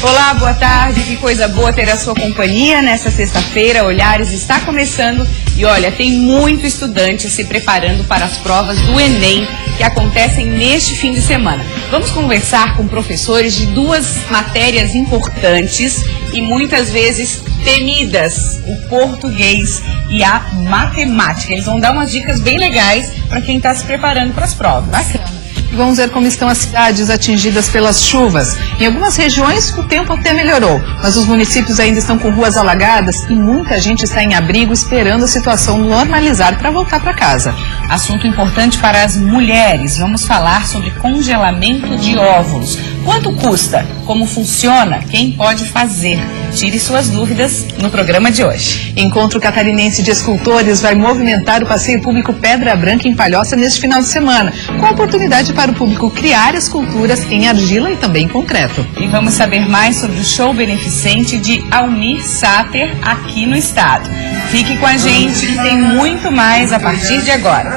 Olá, boa tarde, que coisa boa ter a sua companhia nessa sexta-feira. Olhares está começando e olha, tem muito estudante se preparando para as provas do Enem que acontecem neste fim de semana. Vamos conversar com professores de duas matérias importantes e muitas vezes temidas, o português e a matemática. Eles vão dar umas dicas bem legais para quem está se preparando para as provas. Bacana. Vamos ver como estão as cidades atingidas pelas chuvas. Em algumas regiões, o tempo até melhorou, mas os municípios ainda estão com ruas alagadas e muita gente está em abrigo esperando a situação normalizar para voltar para casa. Assunto importante para as mulheres. Vamos falar sobre congelamento de óvulos. Quanto custa? Como funciona? Quem pode fazer? Tire suas dúvidas no programa de hoje. Encontro Catarinense de Escultores vai movimentar o passeio público Pedra Branca em Palhoça neste final de semana, com oportunidade para o público criar esculturas em argila e também em concreto. E vamos saber mais sobre o show beneficente de Almir Sater aqui no estado. Fique com a gente que tem muito mais a partir de agora.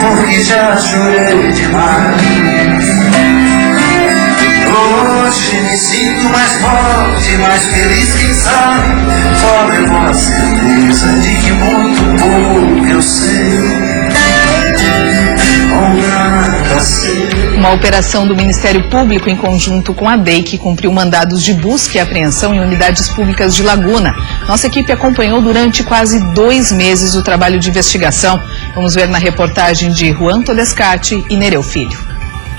Porque já chorei demais. Hoje me sinto mais forte, mais feliz, quem sabe. Só levou a certeza de que muito pouco eu sei. Uma operação do Ministério Público em conjunto com a DEIC cumpriu mandados de busca e apreensão em unidades públicas de Laguna. Nossa equipe acompanhou durante quase 2 meses o trabalho de investigação. Vamos ver na reportagem de Juan Todescati e Nereu Filho.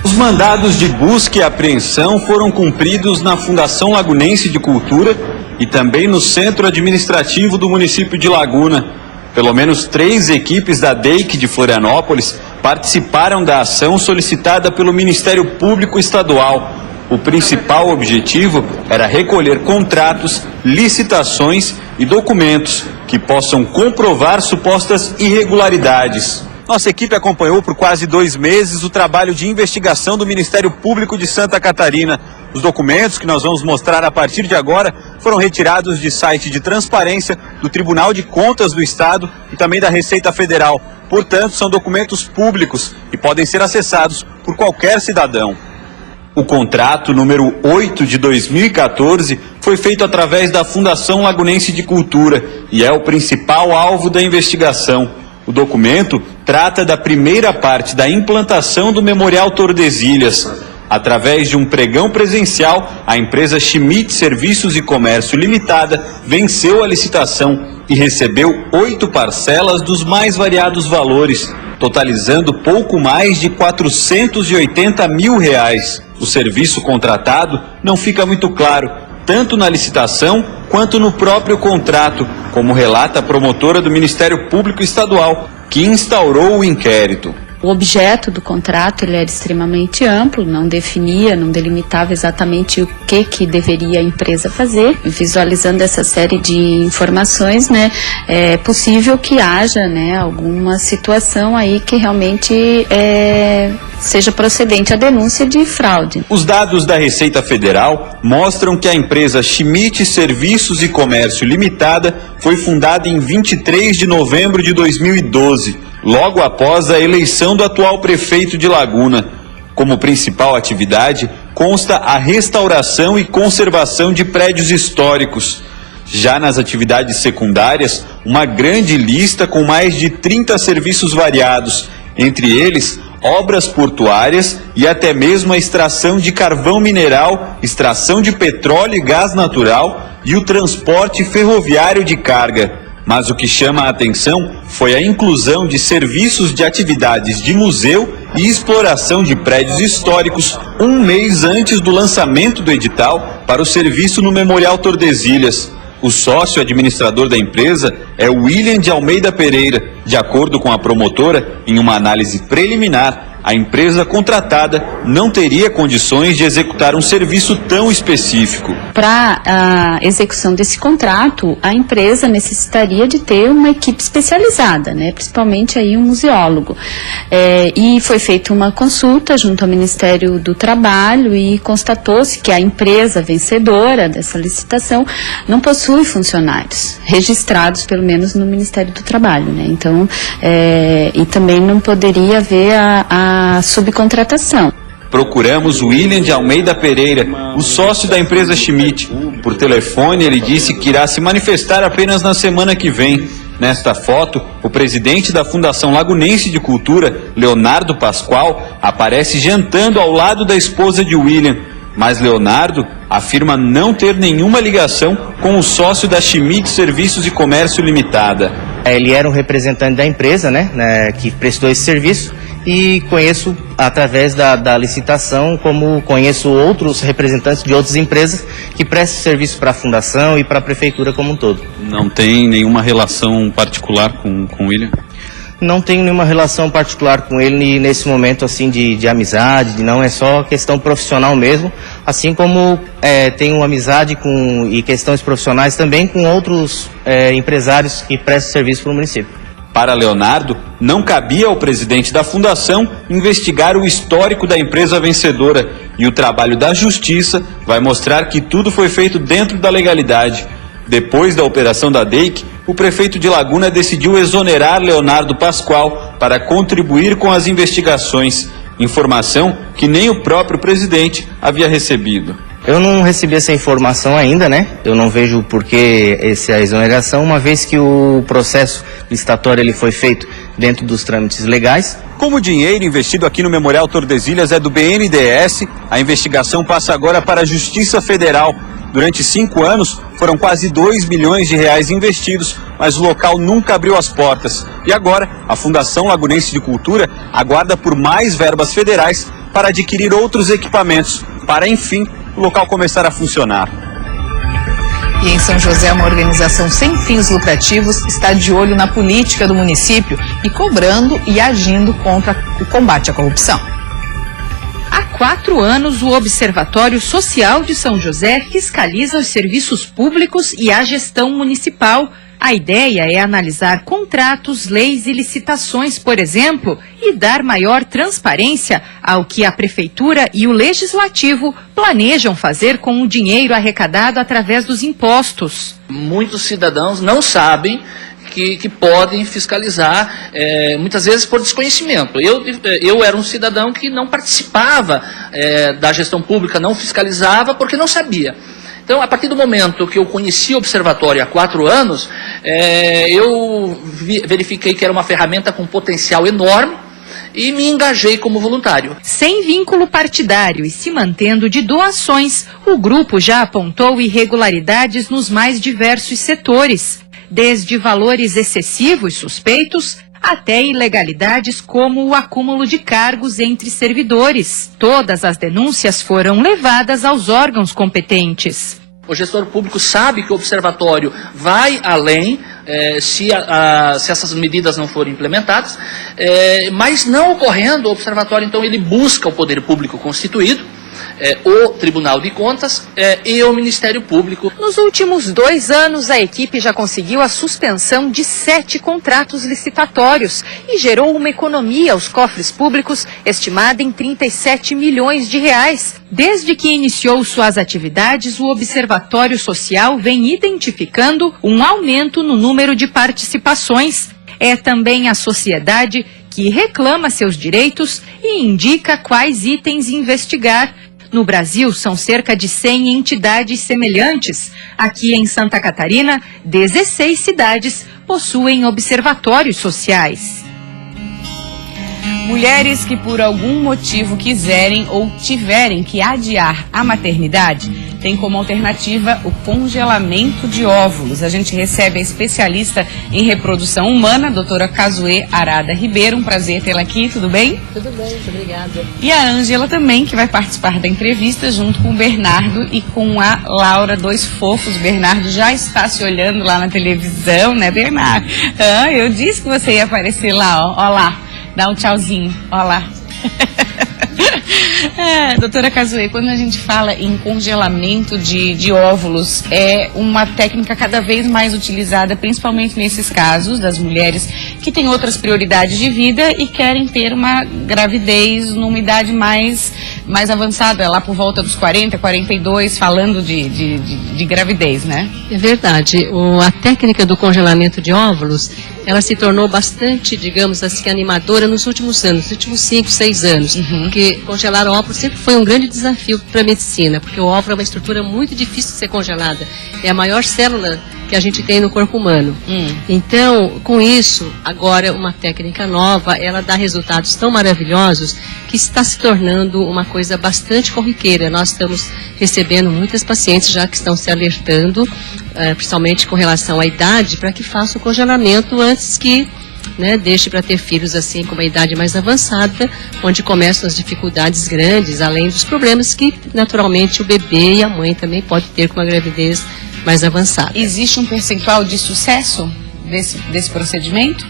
Os mandados de busca e apreensão foram cumpridos na Fundação Lagunense de Cultura e também no Centro Administrativo do município de Laguna. Pelo menos 3 equipes da DEIC de Florianópolis participaram da ação solicitada pelo Ministério Público Estadual. O principal objetivo era recolher contratos, licitações e documentos que possam comprovar supostas irregularidades. Nossa equipe acompanhou por quase 2 meses o trabalho de investigação do Ministério Público de Santa Catarina. Os documentos que nós vamos mostrar a partir de agora foram retirados de site de transparência do Tribunal de Contas do Estado e também da Receita Federal. Portanto, são documentos públicos e podem ser acessados por qualquer cidadão. O contrato número 8 de 2014 foi feito através da Fundação Lagunense de Cultura e é o principal alvo da investigação. O documento trata da primeira parte da implantação do Memorial Tordesilhas. Através de um pregão presencial, a empresa Schmidt Serviços e Comércio Limitada venceu a licitação e recebeu 8 parcelas dos mais variados valores, totalizando pouco mais de R$480 mil. O serviço contratado não fica muito claro, tanto na licitação quanto no próprio contrato, como relata a promotora do Ministério Público Estadual, que instaurou o inquérito. O objeto do contrato ele era extremamente amplo, não definia, não delimitava exatamente o que deveria a empresa fazer. Visualizando essa série de informações, né, é possível que haja, né, alguma situação aí que realmente seja procedente a denúncia de fraude. Os dados da Receita Federal mostram que a empresa Schmidt Serviços e Comércio Limitada foi fundada em 23 de novembro de 2012. Logo após a eleição do atual prefeito de Laguna. Como principal atividade, consta a restauração e conservação de prédios históricos. Já nas atividades secundárias, uma grande lista com mais de 30 serviços variados, entre eles obras portuárias e até mesmo a extração de carvão mineral, extração de petróleo e gás natural e o transporte ferroviário de carga. Mas o que chama a atenção foi a inclusão de serviços de atividades de museu e exploração de prédios históricos 1 mês antes do lançamento do edital para o serviço no Memorial Tordesilhas. O sócio administrador da empresa é William de Almeida Pereira. De acordo com a promotora, em uma análise preliminar, a empresa contratada não teria condições de executar um serviço tão específico. Para a execução desse contrato, a empresa necessitaria de ter uma equipe especializada, né? Principalmente aí um museólogo. E foi feita uma consulta junto ao Ministério do Trabalho e constatou-se que a empresa vencedora dessa licitação não possui funcionários registrados, pelo menos no Ministério do Trabalho, né? Então, e também não poderia haver a subcontratação. Procuramos o William de Almeida Pereira, o sócio da empresa Schmidt. Por telefone, ele disse que irá se manifestar apenas na semana que vem. Nesta foto, o presidente da Fundação Lagunense de Cultura, Leonardo Pascoal, aparece jantando ao lado da esposa de William. Mas Leonardo afirma não ter nenhuma ligação com o sócio da Schmidt Serviços e Comércio Limitada. Ele era um representante da empresa, né, que prestou esse serviço, e conheço através da licitação, como conheço outros representantes de outras empresas que prestam serviço para a fundação e para a prefeitura como um todo. Não tem nenhuma relação particular com o William? Não tenho nenhuma relação particular com ele nesse momento assim de amizade, não, é só questão profissional mesmo, assim como tenho amizade e questões profissionais também com outros empresários que prestam serviço para o município. Para Leonardo, não cabia ao presidente da fundação investigar o histórico da empresa vencedora, e o trabalho da justiça vai mostrar que tudo foi feito dentro da legalidade. Depois da operação da DEIC, o prefeito de Laguna decidiu exonerar Leonardo Pascoal para contribuir com as investigações, informação que nem o próprio presidente havia recebido. Eu não recebi essa informação ainda, né? Eu não vejo por que essa exoneração, uma vez que o processo licitatório ele foi feito dentro dos trâmites legais. Como o dinheiro investido aqui no Memorial Tordesilhas é do BNDES, a investigação passa agora para a Justiça Federal. Durante 5 anos, foram quase 2 milhões de reais investidos, mas o local nunca abriu as portas. E agora, a Fundação Lagunense de Cultura aguarda por mais verbas federais para adquirir outros equipamentos, para, enfim, o local começar a funcionar. E em São José, uma organização sem fins lucrativos está de olho na política do município e cobrando e agindo contra o combate à corrupção. Há 4 anos, o Observatório Social de São José fiscaliza os serviços públicos e a gestão municipal. A ideia é analisar contratos, leis e licitações, por exemplo, e dar maior transparência ao que a Prefeitura e o Legislativo planejam fazer com o dinheiro arrecadado através dos impostos. Muitos cidadãos não sabem que podem fiscalizar, muitas vezes por desconhecimento. Eu era um cidadão que não participava da gestão pública, não fiscalizava porque não sabia. Então, a partir do momento que eu conheci o Observatório há 4 anos, eu verifiquei que era uma ferramenta com potencial enorme e me engajei como voluntário. Sem vínculo partidário e se mantendo de doações, o grupo já apontou irregularidades nos mais diversos setores, desde valores excessivos suspeitos até ilegalidades como o acúmulo de cargos entre servidores. Todas as denúncias foram levadas aos órgãos competentes. O gestor público sabe que o observatório vai além se essas medidas não forem implementadas, mas não ocorrendo, o observatório então ele busca o poder público constituído, o Tribunal de Contas e o Ministério Público. Nos últimos 2 anos, a equipe já conseguiu a suspensão de 7 contratos licitatórios e gerou uma economia aos cofres públicos estimada em 37 milhões de reais. Desde que iniciou suas atividades, o Observatório Social vem identificando um aumento no número de participações. É também a sociedade que reclama seus direitos e indica quais itens investigar. No Brasil, são cerca de 100 entidades semelhantes. Aqui em Santa Catarina, 16 cidades possuem observatórios sociais. Mulheres que por algum motivo quiserem ou tiverem que adiar a maternidade têm como alternativa o congelamento de óvulos. A gente recebe a especialista em reprodução humana, a doutora Cazuê Arada Ribeiro. Um prazer tê-la aqui, tudo bem? Tudo bem, muito obrigada. E a Ângela também, que vai participar da entrevista junto com o Bernardo e com a Laura, 2 fofos. O Bernardo já está se olhando lá na televisão, né, Bernardo? Eu disse que você ia aparecer lá, ó lá. Dá um tchauzinho, ó lá. Doutora Cazuê, quando a gente fala em congelamento de óvulos, é uma técnica cada vez mais utilizada, principalmente nesses casos das mulheres que têm outras prioridades de vida e querem ter uma gravidez numa idade mais avançada, lá por volta dos 40, 42, falando de gravidez, né? É verdade. A técnica do congelamento de óvulos ela se tornou bastante, digamos assim, animadora nos últimos anos, nos últimos 5, 6 anos. Porque congelar óvulos sempre foi um grande desafio para a medicina, porque o óvulo é uma estrutura muito difícil de ser congelada. É a maior célula que a gente tem no corpo humano. Então, com isso, agora uma técnica nova, ela dá resultados tão maravilhosos que está se tornando uma coisa bastante corriqueira. Nós estamos recebendo muitas pacientes já que estão se alertando, principalmente com relação à idade, para que façam o congelamento antes que deixe para ter filhos assim com uma idade mais avançada, onde começam as dificuldades grandes, além dos problemas que naturalmente o bebê e a mãe também podem ter com uma gravidez mais avançada. Existe um percentual de sucesso desse procedimento?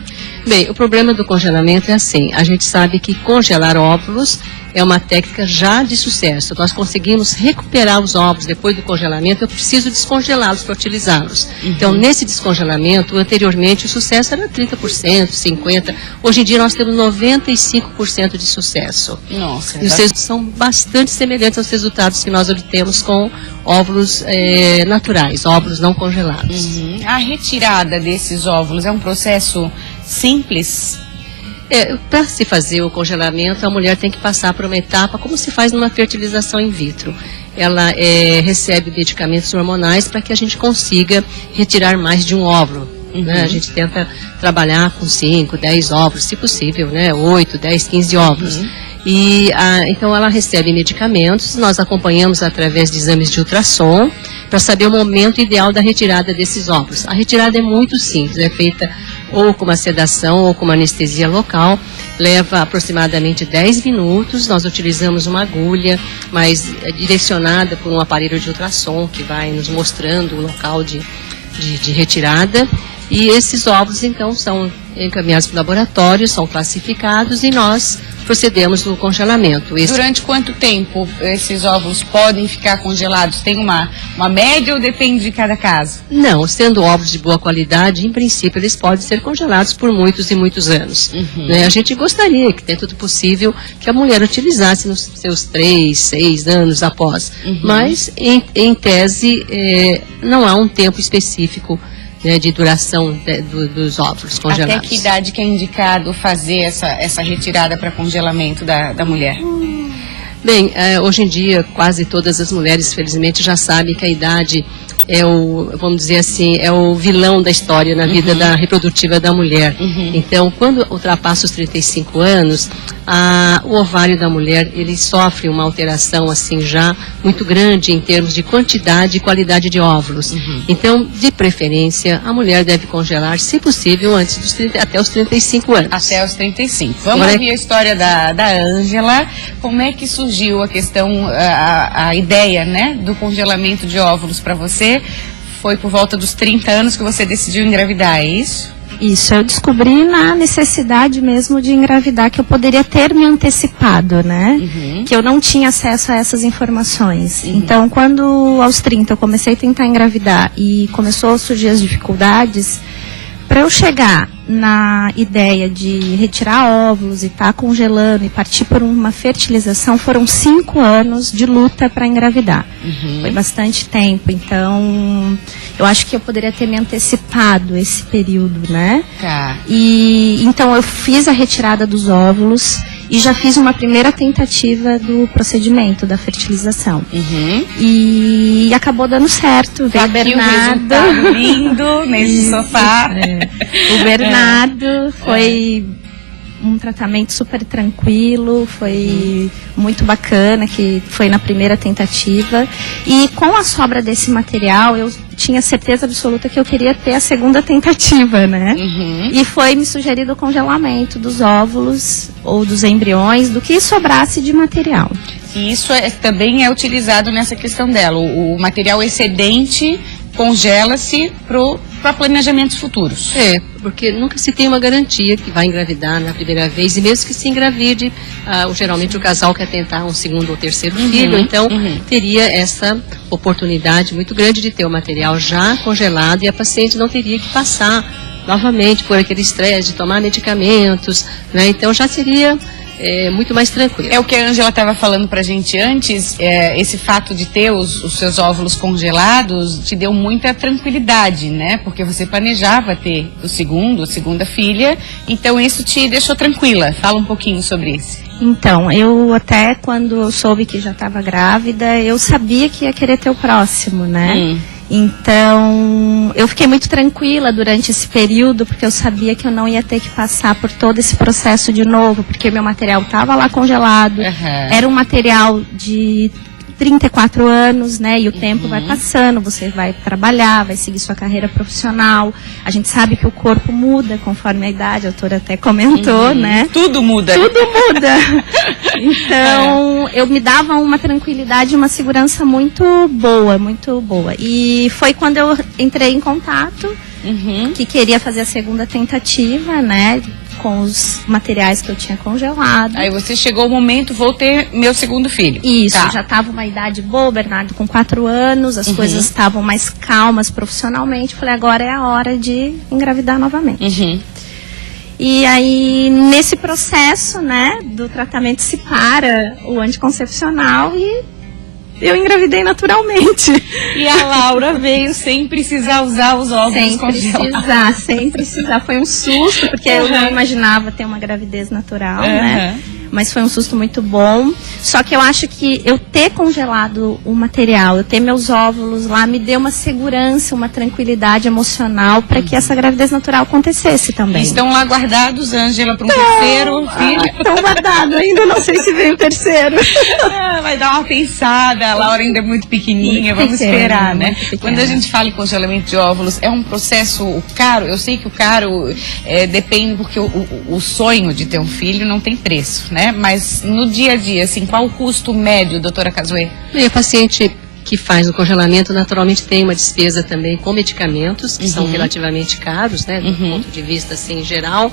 Bem, o problema do congelamento é assim, a gente sabe que congelar óvulos é uma técnica já de sucesso. Nós conseguimos recuperar os óvulos depois do congelamento, eu preciso descongelá-los para utilizá-los. Então, nesse descongelamento, anteriormente o sucesso era 30%, 50%. Hoje em dia nós temos 95% de sucesso. Nossa. E os resultados são bastante semelhantes aos resultados que nós obtemos com óvulos naturais, óvulos não congelados. A retirada desses óvulos é um processo simples? Para se fazer o congelamento, a mulher tem que passar por uma etapa, como se faz numa fertilização in vitro. Ela recebe medicamentos hormonais para que a gente consiga retirar mais de um óvulo. A gente tenta trabalhar com 5, 10 óvulos, se possível, 8, 10, 15 óvulos. Então ela recebe medicamentos, nós acompanhamos através de exames de ultrassom para saber o momento ideal da retirada desses óvulos. A retirada é muito simples, é feita ou com uma sedação ou com uma anestesia local, leva aproximadamente 10 minutos, nós utilizamos uma agulha, mas direcionada por um aparelho de ultrassom que vai nos mostrando o local de retirada, e esses óvulos então são encaminhados para o laboratório, são classificados e nós procedemos no congelamento. Durante quanto tempo esses óvulos podem ficar congelados? Tem uma média ou depende de cada caso? Não, sendo óvulos de boa qualidade, em princípio eles podem ser congelados por muitos e muitos anos. A gente gostaria que, dentro do possível, que a mulher utilizasse nos seus 3, 6 anos após. Mas, em tese, não há um tempo específico de duração dos óvulos congelados. Até que idade que é indicado fazer essa retirada para congelamento da mulher? Bem, hoje em dia quase todas as mulheres, felizmente, já sabem que a idade é vamos dizer assim, é o vilão da história na vida reprodutiva da mulher. Então, quando ultrapassa os 35 anos, o ovário da mulher, ele sofre uma alteração assim já muito grande em termos de quantidade e qualidade de óvulos. Então, de preferência, a mulher deve congelar, se possível, até os 35 anos. Até os 35. Vamos ouvir a história da Ângela. Como é que surgiu a questão, a ideia, do congelamento de óvulos para você? Foi por volta dos 30 anos que você decidiu engravidar, é isso? Isso, eu descobri na necessidade mesmo de engravidar, que eu poderia ter me antecipado, que eu não tinha acesso a essas informações. Então, quando aos 30 eu comecei a tentar engravidar e começou a surgir as dificuldades, para eu chegar na ideia de retirar óvulos e estar congelando e partir por uma fertilização, foram 5 anos de luta para engravidar. Foi bastante tempo, então eu acho que eu poderia ter me antecipado esse período, E então eu fiz a retirada dos óvulos e já fiz uma primeira tentativa do procedimento da fertilização. E acabou dando certo. Veio o Bernardo. Lindo nesse sofá. O Bernardo foi um tratamento super tranquilo, foi muito bacana, que foi na primeira tentativa. E com a sobra desse material, eu tinha certeza absoluta que eu queria ter a segunda tentativa, E foi me sugerido o congelamento dos óvulos ou dos embriões, do que sobrasse de material. E isso também é utilizado nessa questão dela. O material excedente congela-se para planejamentos futuros. Porque nunca se tem uma garantia que vai engravidar na primeira vez, e mesmo que se engravide, geralmente o casal quer tentar um segundo ou terceiro filho, então teria essa oportunidade muito grande de ter o material já congelado e a paciente não teria que passar novamente por aquele estresse de tomar medicamentos, Então já seria muito mais tranquilo. É o que a Ângela estava falando pra gente antes, esse fato de ter os seus óvulos congelados te deu muita tranquilidade, né? Porque você planejava ter a segunda filha, então isso te deixou tranquila. Fala um pouquinho sobre isso. Então, eu até quando eu soube que já estava grávida, eu sabia que ia querer ter o próximo, né? Então, eu fiquei muito tranquila durante esse período, porque eu sabia que eu não ia ter que passar por todo esse processo de novo, porque meu material estava lá congelado, era um material de 34 anos, né? E o tempo vai passando, você vai trabalhar, vai seguir sua carreira profissional. A gente sabe que o corpo muda conforme a idade, a doutora até comentou, né? Tudo muda. Tudo muda. Então, eu me dava uma tranquilidade, uma segurança muito boa, muito boa. E foi quando eu entrei em contato, que queria fazer a segunda tentativa, né? Com os materiais que eu tinha congelado. Aí você chegou o momento, vou ter meu segundo filho. Isso, Tá. já estava uma idade boa, o Bernardo com 4 anos, as coisas estavam mais calmas profissionalmente. Falei, agora é a hora de engravidar novamente. E aí, nesse processo, né, do tratamento se para o anticoncepcional e eu engravidei naturalmente. E a Laura veio sem precisar usar os óvulos congelados. Sem precisar. Foi um susto, porque eu não imaginava ter uma gravidez natural, né? Mas foi um susto muito bom. Só que eu acho que eu ter congelado o material, eu ter meus óvulos lá, me deu uma segurança, uma tranquilidade emocional para que essa gravidez natural acontecesse também. Estão lá guardados, Ângela, para um terceiro filho. Estão guardados, ainda não sei se vem o terceiro. Vai dar uma pensada, a Laura ainda é muito pequenininha, Muito vamos pequena, esperar, né? muito pequena. Quando a gente fala em congelamento de óvulos, é um processo caro. Eu sei que o caro depende, porque o sonho de ter um filho não tem preço, né? Mas no dia a dia, assim, qual o custo médio, doutora Cazuê? E o paciente que faz o congelamento naturalmente tem uma despesa também com medicamentos, que são relativamente caros, né, do ponto de vista assim, geral,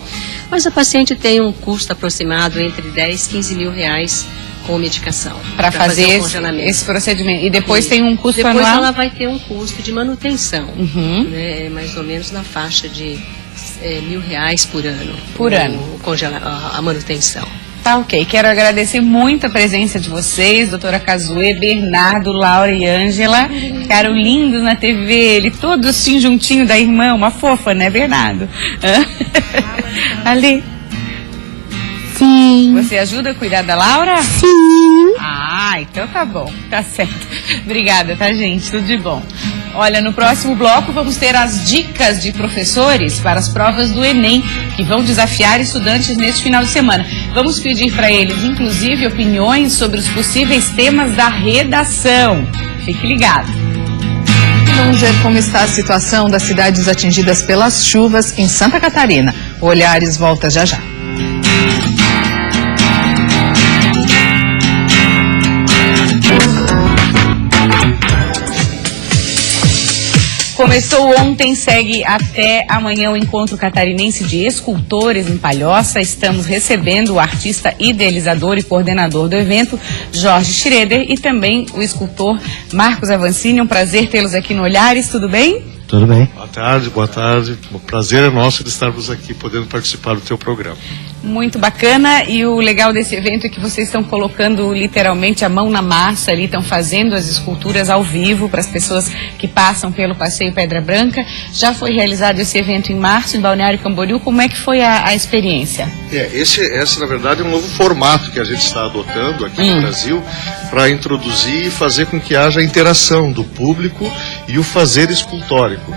mas a paciente tem um custo aproximado entre 10 e 15 mil reais com medicação. Para fazer o congelamento. esse procedimento. E depois tem um custo depois anual? ela vai ter um custo de manutenção, né, mais ou menos na faixa de R$1.000 por ano. Por ano. A manutenção. Tá, ok. Quero agradecer muito a presença de vocês, doutora Cazuê, Bernardo, Laura e Ângela. Ficaram lindos na TV, ele todo assim juntinho da irmã, uma fofa, né, Bernardo? Ali. Sim. Você ajuda a cuidar da Laura? Sim. Ah, então tá bom, tá certo. Obrigada, tá, gente? Tudo de bom. Olha, no próximo bloco vamos ter as dicas de professores para as provas do Enem, que vão desafiar estudantes neste final de semana. Vamos pedir para eles, inclusive, opiniões sobre os possíveis temas da redação. Fique ligado. Vamos ver como está a situação das cidades atingidas pelas chuvas em Santa Catarina. O Olhares volta já já. Começou ontem, segue até amanhã o Encontro Catarinense de Escultores em Palhoça. Estamos recebendo o artista idealizador e coordenador do evento, Jorge Schroeder, e também o escultor Marcos Avancini. É um prazer tê-los aqui no Olhares, tudo bem? Tudo bem. Boa tarde, boa tarde. O prazer é nosso de estarmos aqui podendo participar do teu programa. Muito bacana, e o legal desse evento é que vocês estão colocando literalmente a mão na massa ali, estão fazendo as esculturas ao vivo para as pessoas que passam pelo Passeio Pedra Branca. Já foi realizado esse evento em março em Balneário Camboriú. Como é que foi a experiência? Esse na verdade é um novo formato que a gente está adotando aqui no Brasil para introduzir e fazer com que haja interação do público e o fazer escultórico.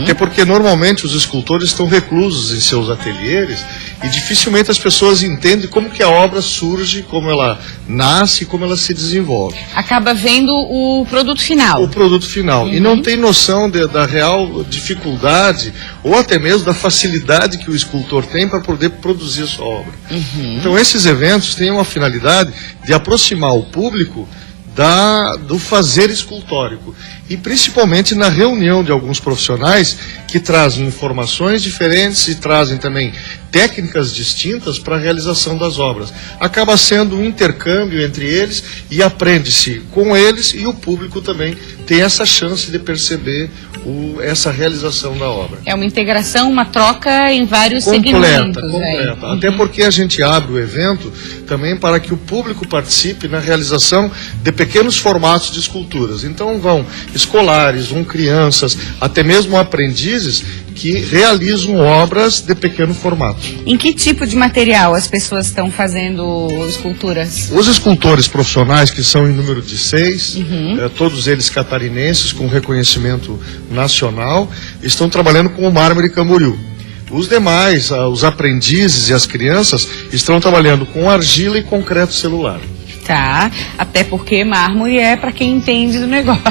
Até porque normalmente os escultores estão reclusos em seus ateliês e dificilmente as pessoas entendem como que a obra surge, como ela nasce, como ela se desenvolve. Acaba vendo o produto final. O produto final. E não tem noção da real dificuldade ou até mesmo da facilidade que o escultor tem para poder produzir a sua obra. Então esses eventos têm uma finalidade de aproximar o público do fazer escultórico e principalmente na reunião de alguns profissionais que trazem informações diferentes e trazem também técnicas distintas para a realização das obras. Acaba sendo um intercâmbio entre eles e aprende-se com eles, e o público também tem essa chance de perceber essa realização da obra. É uma integração, uma troca em vários Completa. segmentos. Até porque a gente abre o evento também para que o público participe na realização de pequenos formatos de esculturas. Então vão escolares, vão crianças, até mesmo aprendizes que realizam obras de pequeno formato. Em que tipo de material as pessoas estão fazendo esculturas? Os escultores profissionais, que são em número de 6, todos eles catarinenses, com reconhecimento nacional, estão trabalhando com o mármore Camboriú. Os demais, os aprendizes e as crianças, estão trabalhando com argila e concreto celular. Tá, até porque mármore é para quem entende do negócio.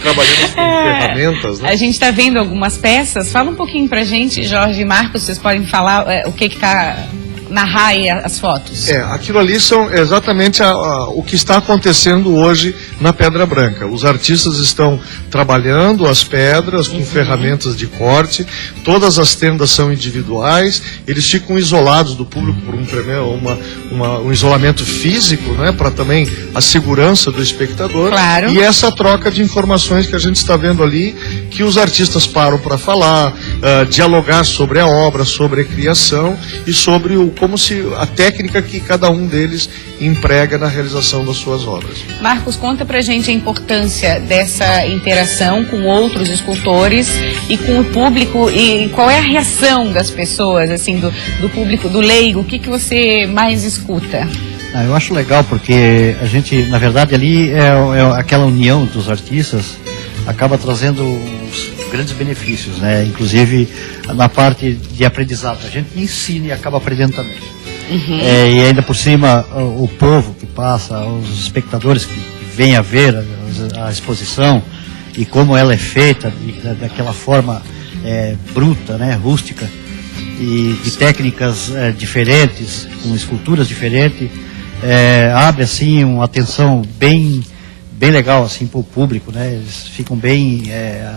Trabalhamos com ferramentas, né? A gente está vendo algumas peças. Fala um pouquinho pra gente, Jorge e Marcos, vocês podem falar o que está... narrar aí as fotos. Aquilo ali são exatamente o que está acontecendo hoje na Pedra Branca. Os artistas estão trabalhando as pedras com ferramentas de corte, todas as tendas são individuais, eles ficam isolados do público por um isolamento físico, né, para também a segurança do espectador. Claro. E essa troca de informações que a gente está vendo ali, que os artistas param para falar, dialogar sobre a obra, sobre a criação e sobre como se a técnica que cada um deles emprega na realização das suas obras. Marcos, conta pra gente a importância dessa interação com outros escultores e com o público, e qual é a reação das pessoas, assim, do público, do leigo, o que você mais escuta? Eu acho legal porque a gente, na verdade, ali é aquela união dos artistas acaba trazendo os grandes benefícios, né? Inclusive na parte de aprendizado. A gente ensina e acaba aprendendo também. E ainda por cima, o povo que passa, os espectadores que vêm a ver a exposição e como ela é feita, daquela forma bruta, né? Rústica, e de técnicas diferentes, com esculturas diferentes, abre assim uma atenção bem legal assim para o público, né? Eles ficam bem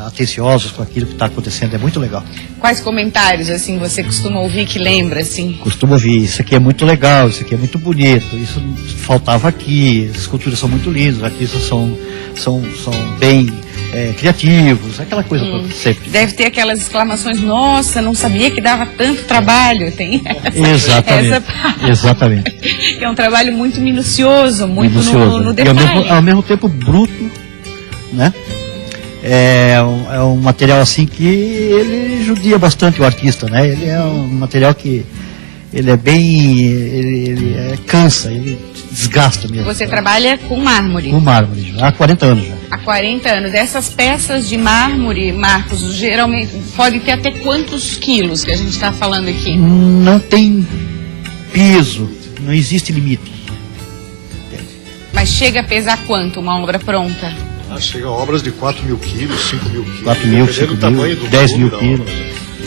atenciosos com aquilo que está acontecendo, é muito legal. Quais comentários assim você costuma ouvir que lembra assim? Costumo ouvir, isso aqui é muito legal, isso aqui é muito bonito, isso faltava aqui, as esculturas são muito lindas, os artistas são bem criativos, aquela coisa toda sempre. Deve ter aquelas exclamações, nossa, não sabia que dava tanto trabalho, tem Exatamente. Exatamente. É um trabalho muito minucioso, muito no detalhe. E ao mesmo tempo bruto, né? É um material assim que ele judia bastante o artista, né? Ele é um material que ele é bem, ele cansa, ele desgasta mesmo. Você trabalha com mármore? Com mármore, há 40 anos já. Há 40 anos. Essas peças de mármore, Marcos, geralmente podem ter até quantos quilos que a gente está falando aqui? Não tem peso, não existe limite. Mas chega a pesar quanto uma obra pronta? Chega a obras de 4 mil quilos, 5 mil quilos. 4 mil, 5 mil, 10 mil quilos.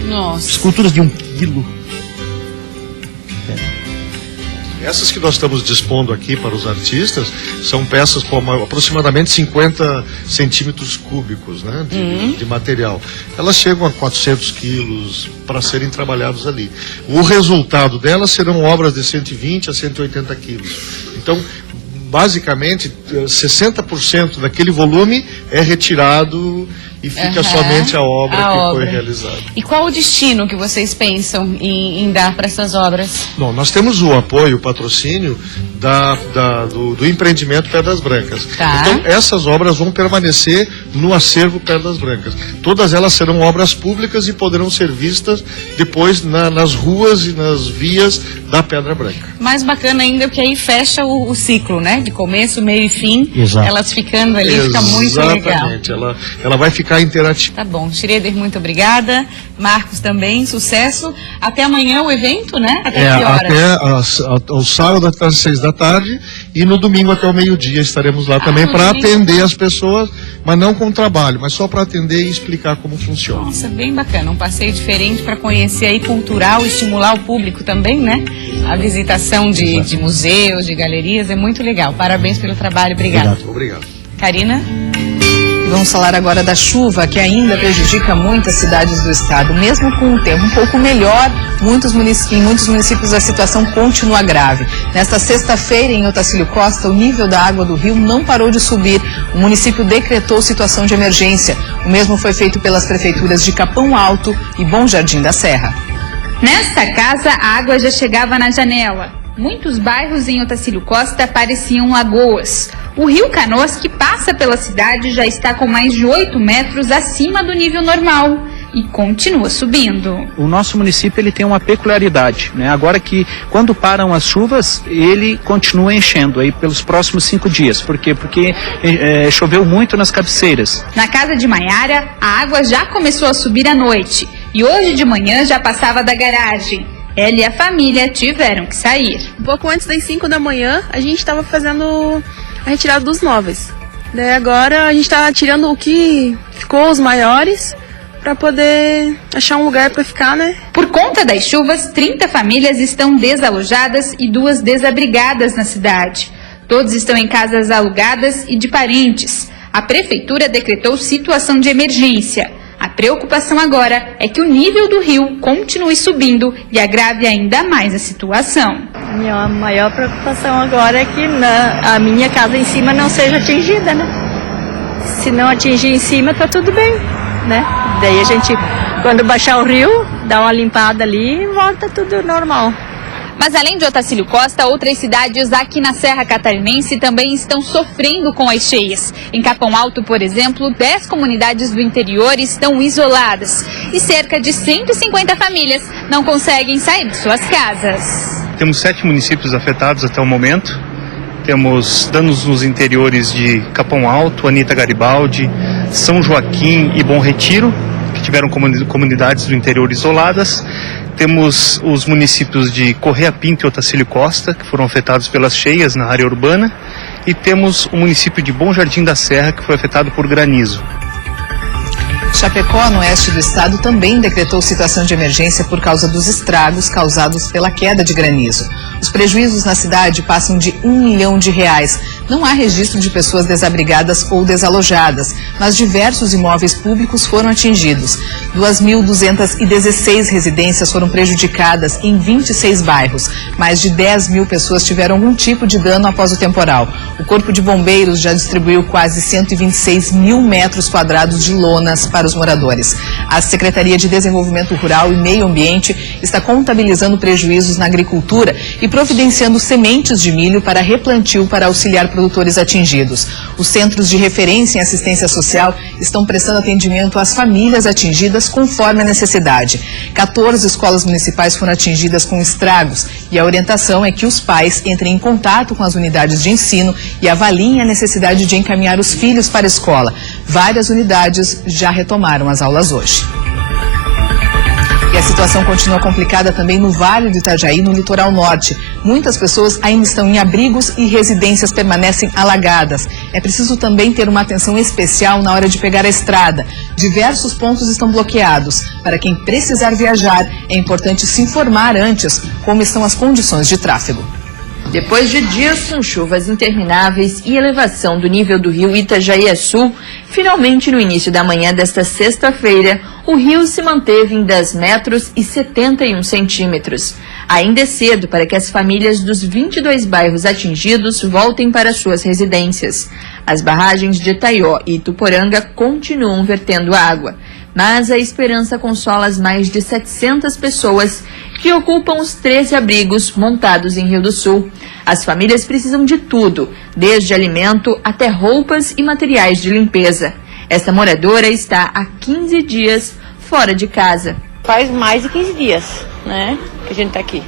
Nossa. Esculturas de 1 quilo. Essas que nós estamos dispondo aqui para os artistas são peças com aproximadamente 50 centímetros cúbicos, né, de material. Elas chegam a 400 quilos para serem trabalhados ali. O resultado delas serão obras de 120 a 180 quilos. Então, basicamente, 60% daquele volume é retirado e fica somente a obra que foi realizada. E qual o destino que vocês pensam em dar para essas obras? Bom, nós temos o apoio, o patrocínio do empreendimento Pedras Brancas. Tá. Então, essas obras vão permanecer no acervo Pedras Brancas. Todas elas serão obras públicas e poderão ser vistas depois nas ruas e nas vias da Pedra Branca. Mais bacana ainda porque aí fecha o ciclo, né? De começo, meio e fim. Exato. Elas ficando ali, fica muito legal. Exatamente, ela vai ficar interativa. Tá bom, Schroeder, muito obrigada. Marcos também, sucesso. Até amanhã o evento, né? Até que horas? Até ao sábado até às 6 da tarde e no domingo até o meio-dia estaremos lá também para atender as pessoas, mas não com trabalho, mas só para atender e explicar como funciona. Nossa, bem bacana, um passeio diferente para conhecer aí, cultural, estimular o público também, né? A visitação de museus, de galerias, é muito legal. Parabéns pelo trabalho, obrigada. Obrigado. Karina? Vamos falar agora da chuva, que ainda prejudica muitas cidades do estado. Mesmo com um tempo um pouco melhor, em muitos municípios a situação continua grave. Nesta sexta-feira, em Otacílio Costa, o nível da água do rio não parou de subir. O município decretou situação de emergência. O mesmo foi feito pelas prefeituras de Capão Alto e Bom Jardim da Serra. Nesta casa, a água já chegava na janela. Muitos bairros em Otacílio Costa pareciam lagoas. O rio Canoas, que passa pela cidade, já está com mais de 8 metros acima do nível normal e continua subindo. O nosso município ele tem uma peculiaridade, né? Agora que quando param as chuvas, ele continua enchendo aí pelos próximos 5 dias. Por quê? Porque choveu muito nas cabeceiras. Na casa de Maiara, a água já começou a subir à noite e hoje de manhã já passava da garagem. Ela e a família tiveram que sair. Um pouco antes das 5 da manhã, a gente estava fazendo a retirada dos móveis. Daí agora a gente está tirando o que ficou, os maiores, para poder achar um lugar para ficar, né? Por conta das chuvas, 30 famílias estão desalojadas e 2 desabrigadas na cidade. Todos estão em casas alugadas e de parentes. A prefeitura decretou situação de emergência. A preocupação agora é que o nível do rio continue subindo e agrave ainda mais a situação. Minha maior preocupação agora é que a minha casa em cima não seja atingida, né? Se não atingir em cima, tá tudo bem, né? Daí a gente, quando baixar o rio, dá uma limpada ali e volta tudo normal. Mas além de Otacílio Costa, outras cidades aqui na Serra Catarinense também estão sofrendo com as cheias. Em Capão Alto, por exemplo, 10 comunidades do interior estão isoladas e cerca de 150 famílias não conseguem sair de suas casas. Temos 7 municípios afetados até o momento. Temos danos nos interiores de Capão Alto, Anita Garibaldi, São Joaquim e Bom Retiro, que tiveram comunidades do interior isoladas. Temos os municípios de Correia Pinto e Otacílio Costa, que foram afetados pelas cheias na área urbana. E temos o município de Bom Jardim da Serra, que foi afetado por granizo. Chapecó, no oeste do estado, também decretou situação de emergência por causa dos estragos causados pela queda de granizo. Os prejuízos na cidade passam de R$1 milhão. Não há registro de pessoas desabrigadas ou desalojadas, mas diversos imóveis públicos foram atingidos. 2.216 residências foram prejudicadas em 26 bairros. Mais de 10 mil pessoas tiveram algum tipo de dano após o temporal. O Corpo de Bombeiros já distribuiu quase 126 mil metros quadrados de lonas para os moradores. A Secretaria de Desenvolvimento Rural e Meio Ambiente está contabilizando prejuízos na agricultura e providenciando sementes de milho para replantio para auxiliar produtores atingidos. Os centros de referência em assistência social estão prestando atendimento às famílias atingidas conforme a necessidade. 14 escolas municipais foram atingidas com estragos e a orientação é que os pais entrem em contato com as unidades de ensino e avaliem a necessidade de encaminhar os filhos para a escola. Várias unidades já retomaram as aulas hoje. E a situação continua complicada também no Vale do Itajaí, no litoral norte. Muitas pessoas ainda estão em abrigos e residências permanecem alagadas. É preciso também ter uma atenção especial na hora de pegar a estrada. Diversos pontos estão bloqueados. Para quem precisar viajar, é importante se informar antes como estão as condições de tráfego. Depois de dias com chuvas intermináveis e elevação do nível do rio Itajaí-Açu, finalmente no início da manhã desta sexta-feira, o rio se manteve em 10 metros e 71 centímetros. Ainda é cedo para que as famílias dos 22 bairros atingidos voltem para suas residências. As barragens de Itaió e Ituporanga continuam vertendo água, mas a esperança consola as mais de 700 pessoas que ocupam os 13 abrigos montados em Rio do Sul. As famílias precisam de tudo, desde alimento até roupas e materiais de limpeza. Essa moradora está há 15 dias fora de casa. Faz mais de 15 dias, né, que a gente tá aqui.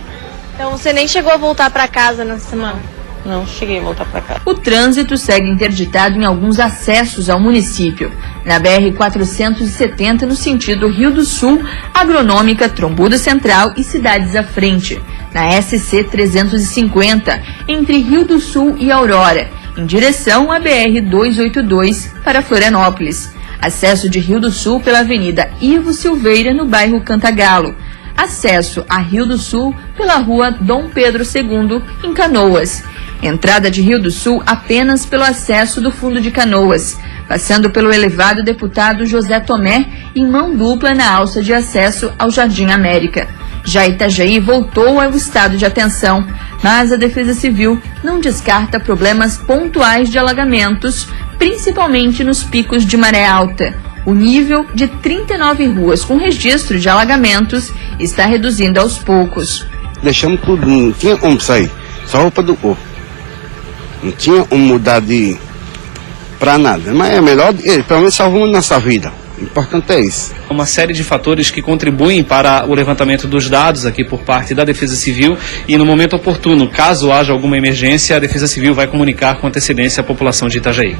Então você nem chegou a voltar para casa nessa semana? Não cheguei a voltar para casa. O trânsito segue interditado em alguns acessos ao município. Na BR-470, no sentido Rio do Sul, Agronômica, Trombudo Central e Cidades à Frente. Na SC-350, entre Rio do Sul e Aurora, em direção à BR-282 para Florianópolis. Acesso de Rio do Sul pela Avenida Ivo Silveira, no bairro Cantagalo. Acesso a Rio do Sul pela Rua Dom Pedro II, em Canoas. Entrada de Rio do Sul apenas pelo acesso do Fundo de Canoas, passando pelo elevado deputado José Tomé em mão dupla na alça de acesso ao Jardim América. Já Itajaí voltou ao estado de atenção, mas a Defesa Civil não descarta problemas pontuais de alagamentos, principalmente nos picos de maré alta. O nível de 39 ruas com registro de alagamentos está reduzindo aos poucos. Deixamos tudo, não tinha como sair, só roupa do corpo. Não tinha como mudar para nada, mas é melhor, pelo menos salvamos nossa vida. O importante é isso. Uma série de fatores que contribuem para o levantamento dos dados aqui por parte da Defesa Civil e no momento oportuno, caso haja alguma emergência, a Defesa Civil vai comunicar com antecedência à população de Itajaí.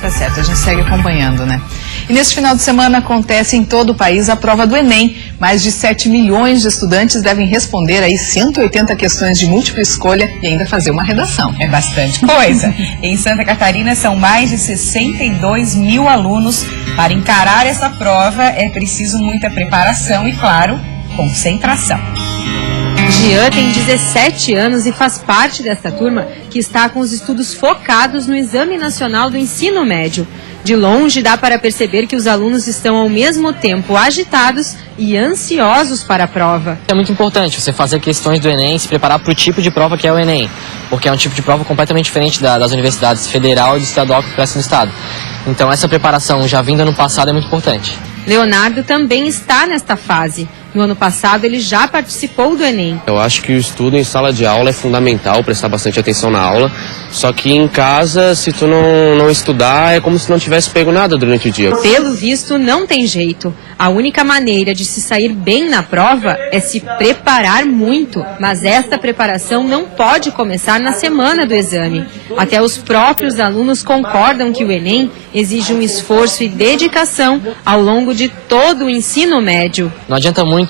Tá certo, a gente segue acompanhando, né? E neste final de semana acontece em todo o país a prova do Enem. Mais de 7 milhões de estudantes devem responder aí 180 questões de múltipla escolha e ainda fazer uma redação. É bastante coisa. Em Santa Catarina são mais de 62 mil alunos. Para encarar essa prova é preciso muita preparação e, claro, concentração. Jean tem 17 anos e faz parte desta turma que está com os estudos focados no Exame Nacional do Ensino Médio. De longe dá para perceber que os alunos estão ao mesmo tempo agitados e ansiosos para a prova. É muito importante você fazer questões do Enem, se preparar para o tipo de prova que é o Enem, porque é um tipo de prova completamente diferente das universidades federal e do estadual que crescem no estado. Então essa preparação já vinda no passado é muito importante. Leonardo também está nesta fase. No ano passado, ele já participou do Enem. Eu acho que o estudo em sala de aula é fundamental, prestar bastante atenção na aula. Só que em casa, se tu não estudar, é como se não tivesse pego nada durante o dia. Pelo visto, não tem jeito. A única maneira de se sair bem na prova é se preparar muito. Mas esta preparação não pode começar na semana do exame. Até os próprios alunos concordam que o Enem exige um esforço e dedicação ao longo de todo o ensino médio. Não adianta muito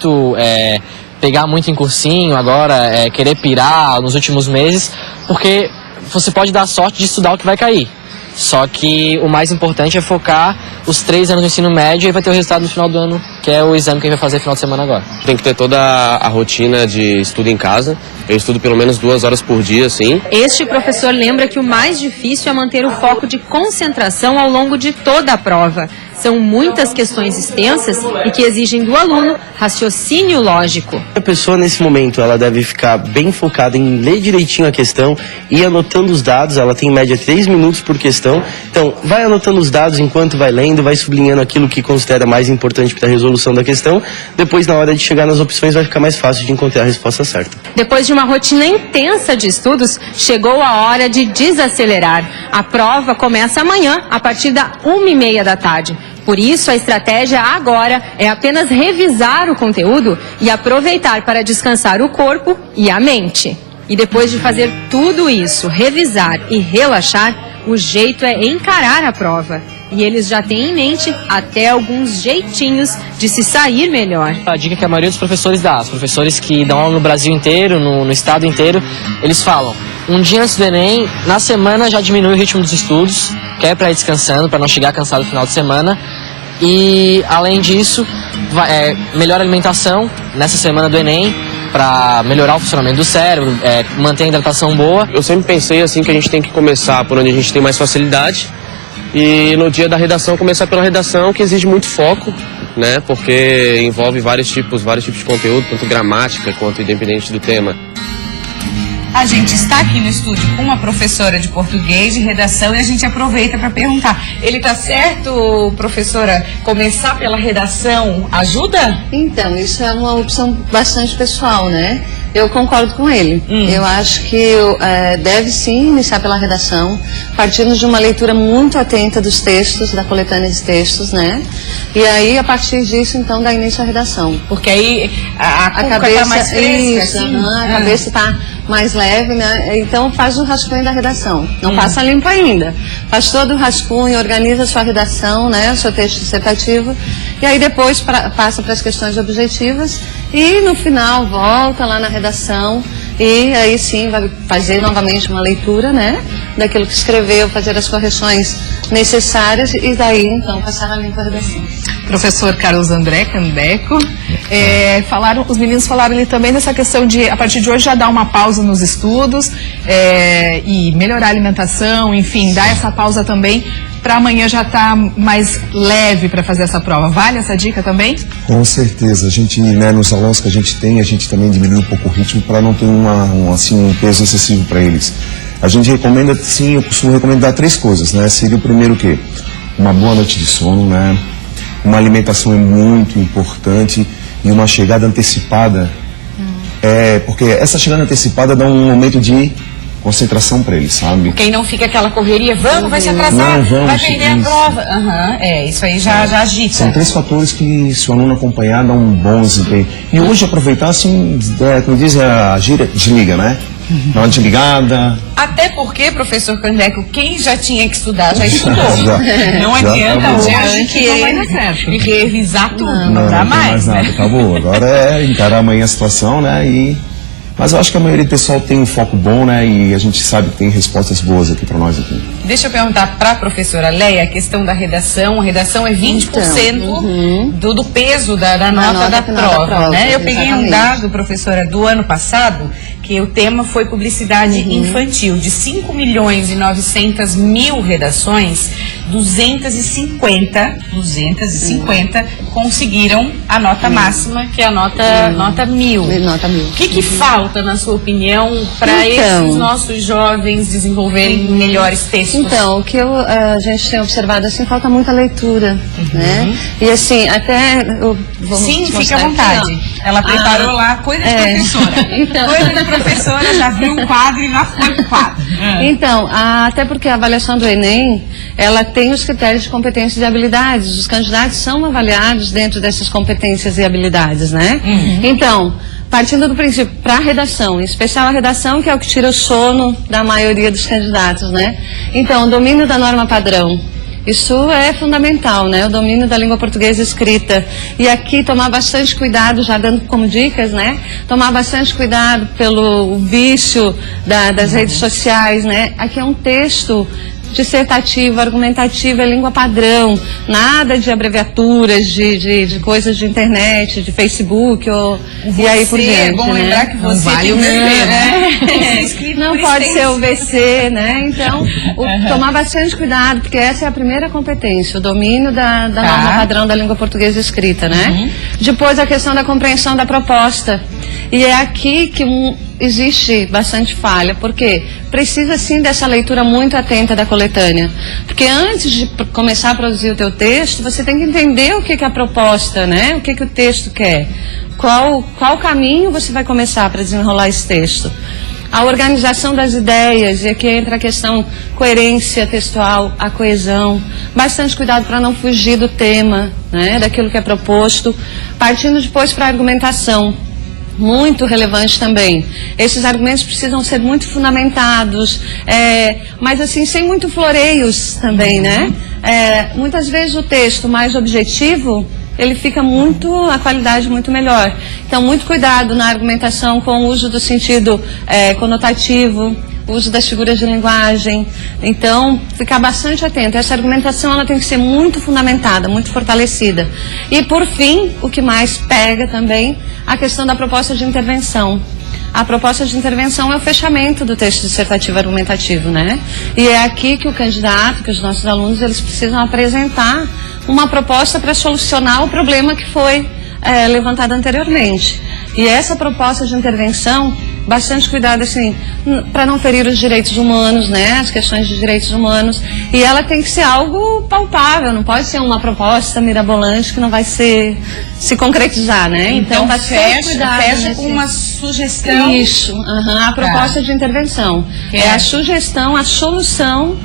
pegar muito em cursinho agora, querer pirar nos últimos meses, porque você pode dar sorte de estudar o que vai cair. Só que o mais importante é focar os 3 anos do ensino médio e vai ter o resultado no final do ano, que é o exame que a gente vai fazer no final de semana agora. Tem que ter toda a rotina de estudo em casa. Eu estudo pelo menos 2 horas por dia, sim. Este professor lembra que o mais difícil é manter o foco de concentração ao longo de toda a prova. São muitas questões extensas e que exigem do aluno raciocínio lógico. A pessoa nesse momento ela deve ficar bem focada em ler direitinho a questão e anotando os dados. Ela tem em média 3 minutos por questão. Então vai anotando os dados enquanto vai lendo, vai sublinhando aquilo que considera mais importante para a resolução da questão. Depois, na hora de chegar nas opções, vai ficar mais fácil de encontrar a resposta certa. Depois de uma rotina intensa de estudos, chegou a hora de desacelerar. A prova começa amanhã, a partir da 1h30 da tarde. Por isso, a estratégia agora é apenas revisar o conteúdo e aproveitar para descansar o corpo e a mente. E depois de fazer tudo isso, revisar e relaxar, o jeito é encarar a prova. E eles já têm em mente até alguns jeitinhos de se sair melhor. A dica que a maioria dos professores dá, os professores que dão aula no Brasil inteiro, no estado inteiro, eles falam: um dia antes do Enem, na semana já diminui o ritmo dos estudos, que é para ir descansando, para não chegar cansado no final de semana. E, além disso, melhor alimentação nessa semana do Enem, para melhorar o funcionamento do cérebro, manter a hidratação boa. Eu sempre pensei assim que a gente tem que começar por onde a gente tem mais facilidade. E no dia da redação, começar pela redação, que exige muito foco, né? Porque envolve vários tipos de conteúdo, tanto gramática quanto independente do tema. A gente está aqui no estúdio com uma professora de português de redação e a gente aproveita para perguntar: ele tá certo, professora, começar pela redação ajuda? Então, isso é uma opção bastante pessoal, né? Eu concordo com ele. Eu acho que deve sim iniciar pela redação, partindo de uma leitura muito atenta dos textos, da coletânea de textos, né? E aí, a partir disso, então, dá início à redação. Porque aí a cabeça tá mais fresca, assim? A cabeça está mais leve, né? Então, faz o rascunho da redação. Não passa limpo ainda. Faz todo o rascunho, organiza a sua redação, né? O seu texto dissertativo. E aí, depois, passa para as questões objetivas. E, no final, volta lá na redação. E aí, sim, vai fazer novamente uma leitura, né? Daquilo que escreveu, fazer as correções necessárias e daí então passar a limpa a redação. Professor Carlos André Candeco, os meninos falaram ali também dessa questão de, a partir de hoje, já dar uma pausa nos estudos e melhorar a alimentação, enfim, dar essa pausa também para amanhã já estar mais leve para fazer essa prova. Vale essa dica também? Com certeza. A gente, nos alunos que a gente tem, a gente também diminui um pouco o ritmo para não ter um peso excessivo para eles. A gente recomenda, sim, eu costumo recomendar 3 coisas, né? Seria o primeiro o quê? Uma boa noite de sono, né? Uma alimentação é muito importante e uma chegada antecipada. Porque essa chegada antecipada dá um momento de concentração para eles, sabe? Quem não fica aquela correria, vai se atrasar, vai perder a prova. Isso aí já agita. São 3 fatores que, se o aluno acompanhar, dá um bom desempenho. E hoje aproveitar, assim, como diz a gíria, desliga, né? Dá uma desligada. Até porque, professor Candeco, quem já tinha que estudar, já estudou. Não já adianta hoje que não vai dar certo. E revisar tudo, não dá tem mais, nada, né? acabou. Agora é encarar amanhã a situação, né? Mas eu acho que a maioria do pessoal tem um foco bom, né? E a gente sabe que tem respostas boas aqui para nós aqui. Deixa eu perguntar para a professora Leia a questão da redação. A redação é 20% do peso da nota da prova, né? Eu peguei um dado, professora, do ano passado, que o tema foi publicidade infantil. De 5.900.000 redações, 250 conseguiram a nota máxima, que é a nota 1000. Nota 1000. O que falta, na sua opinião, para esses nossos jovens desenvolverem melhores textos? Então, o que a gente tem observado, assim, falta muita leitura, né? E assim, até... Sim, fique à vontade. Ela preparou lá coisa de professora. Então, coisa da professora, já viu um quadro e já foi pro quadro. Então, até porque a avaliação do Enem, ela tem os critérios de competências e habilidades. Os candidatos são avaliados dentro dessas competências e habilidades, né? Então, partindo do princípio, para a redação, em especial a redação, que é o que tira o sono da maioria dos candidatos, né? Então, o domínio da norma padrão. Isso é fundamental, né? O domínio da língua portuguesa escrita. E aqui tomar bastante cuidado, já dando como dicas, né? Tomar bastante cuidado pelo vício das redes sociais, né? Aqui é um texto dissertativo, argumentativo, é língua padrão, nada de abreviaturas, de coisas de internet, de Facebook e aí por diante. É bom lembrar que você vale tem o VC, né? Não pode ser o VC, né? Então, tomar bastante cuidado, porque essa é a primeira competência, o domínio da norma padrão da língua portuguesa escrita, né? Depois a questão da compreensão da proposta. E é aqui que existe bastante falha, porque precisa sim dessa leitura muito atenta da coletânea. Porque antes de começar a produzir o teu texto, você tem que entender o que é a proposta, né? O que o texto quer. Qual caminho você vai começar para desenrolar esse texto. A organização das ideias, e aqui entra a questão coerência textual, a coesão. Bastante cuidado para não fugir do tema, né? Daquilo que é proposto. Partindo depois para a argumentação. Muito relevante também. Esses argumentos precisam ser muito fundamentados, mas assim, sem muito floreios também, né? Muitas vezes o texto mais objetivo, ele fica a qualidade muito melhor. Então, muito cuidado na argumentação com o uso do sentido conotativo, o uso das figuras de linguagem. Então, ficar bastante atento. Essa argumentação ela tem que ser muito fundamentada, muito fortalecida. E, por fim, o que mais pega também, a questão da proposta de intervenção. A proposta de intervenção é o fechamento do texto dissertativo argumentativo, né? E é aqui que o candidato, que os nossos alunos, eles precisam apresentar uma proposta para solucionar o problema que foi levantado anteriormente. E essa proposta de intervenção, bastante cuidado, assim, para não ferir os direitos humanos, né? As questões de direitos humanos. E ela tem que ser algo palpável, não pode ser uma proposta mirabolante que não vai se concretizar, né? Então fecha com uma sugestão. Isso, a proposta de intervenção. É a sugestão, a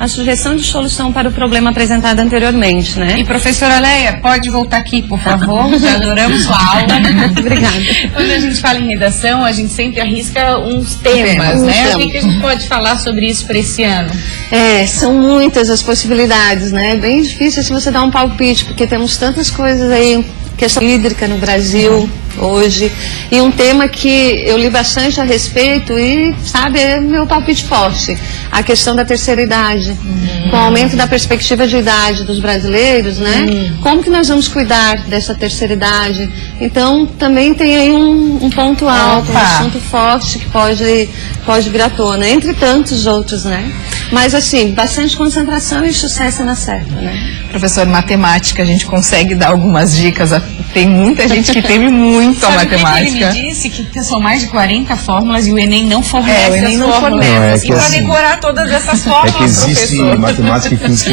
sugestão de solução para o problema apresentado anteriormente, né? E professora Leia, pode voltar aqui, por favor? Já adoramos sua aula. Obrigada. Quando a gente fala em redação, a gente sempre arrisca uns temas, né? O que a gente pode falar sobre isso para esse ano? São muitas as possibilidades, né? É bem difícil se você dar um palpite, porque temos tantas coisas aí, questão hídrica no Brasil, hoje, e um tema que eu li bastante a respeito e, sabe, é meu palpite forte, a questão da terceira idade. Com o aumento da perspectiva de idade dos brasileiros, né? Como que nós vamos cuidar dessa terceira idade? Então, também tem aí um ponto alto, um assunto forte que pode vir à tona, entre tantos outros, né? Mas, assim, bastante concentração e sucesso na certa, né? Professor, matemática, a gente consegue dar algumas dicas? Tem muita gente que teme muito a matemática. Ele me disse que são mais de 40 fórmulas e o Enem não fornece o Enem não fórmulas. fornece. E para decorar todas essas fórmulas, É que existe professor. matemática e física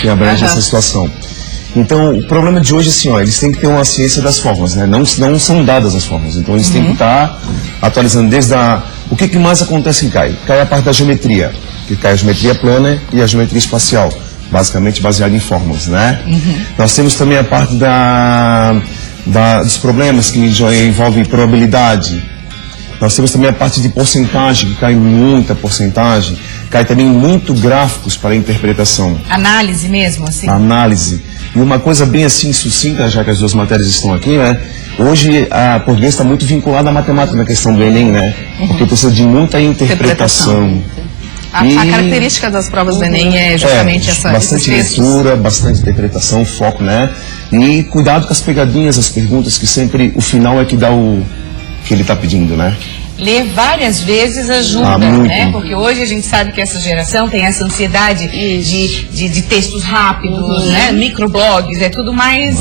que abrange essa situação. Então, o problema de hoje é assim, eles têm que ter uma ciência das fórmulas, né? Não são dadas as fórmulas. Então, eles têm que estar atualizando desde o que mais acontece que cai? Cai a parte da geometria, que cai a geometria plana e a geometria espacial, basicamente baseada em fórmulas, né? Nós temos também a parte dos problemas que já envolvem probabilidade. Nós temos também a parte de porcentagem, que cai muita porcentagem. Cai também muito gráficos para interpretação. Análise mesmo, assim? Análise. E uma coisa bem assim sucinta, já que as duas matérias estão aqui, né? Hoje a português está muito vinculada à matemática na questão do Enem, né? Porque precisa de muita interpretação. A característica das provas do Enem é justamente essa. Bastante leitura, bastante interpretação, foco, né? E cuidado com as pegadinhas, as perguntas, que sempre o final é que dá o que ele está pedindo, né? Ler várias vezes ajuda, né? Porque hoje a gente sabe que essa geração tem essa ansiedade de textos rápidos, né? Microblogs, é tudo mais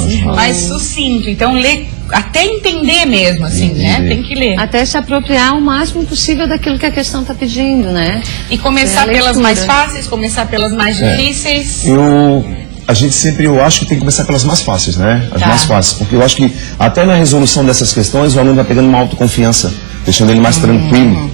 sucinto. Então, ler até entender mesmo, assim, né? Tem que ler. Até se apropriar o máximo possível daquilo que a questão está pedindo, né? E começar pelas mais fáceis, começar pelas mais difíceis. Eu acho que tem que começar pelas mais fáceis, né? As mais fáceis, porque eu acho que até na resolução dessas questões o aluno vai pegando uma autoconfiança, deixando ele mais tranquilo.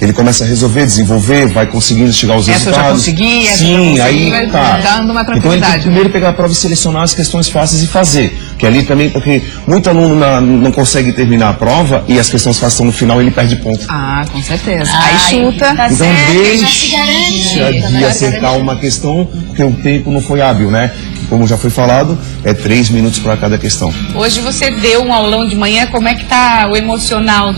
Ele começa a resolver, desenvolver, vai conseguindo chegar aos resultados. Eu já consegui, Sim, aí vai tá. dando uma tranquilidade. Então ele tem que primeiro pegar a prova e selecionar as questões fáceis e fazer. Que ali também, porque muito aluno não consegue terminar a prova e as questões fáceis estão no final, ele perde ponto. Ah, com certeza. Aí chuta. Então deixa de acertar uma questão, porque o tempo não foi hábil, né? Como já foi falado, é 3 minutos para cada questão. Hoje você deu um aulão de manhã, como é que tá o emocional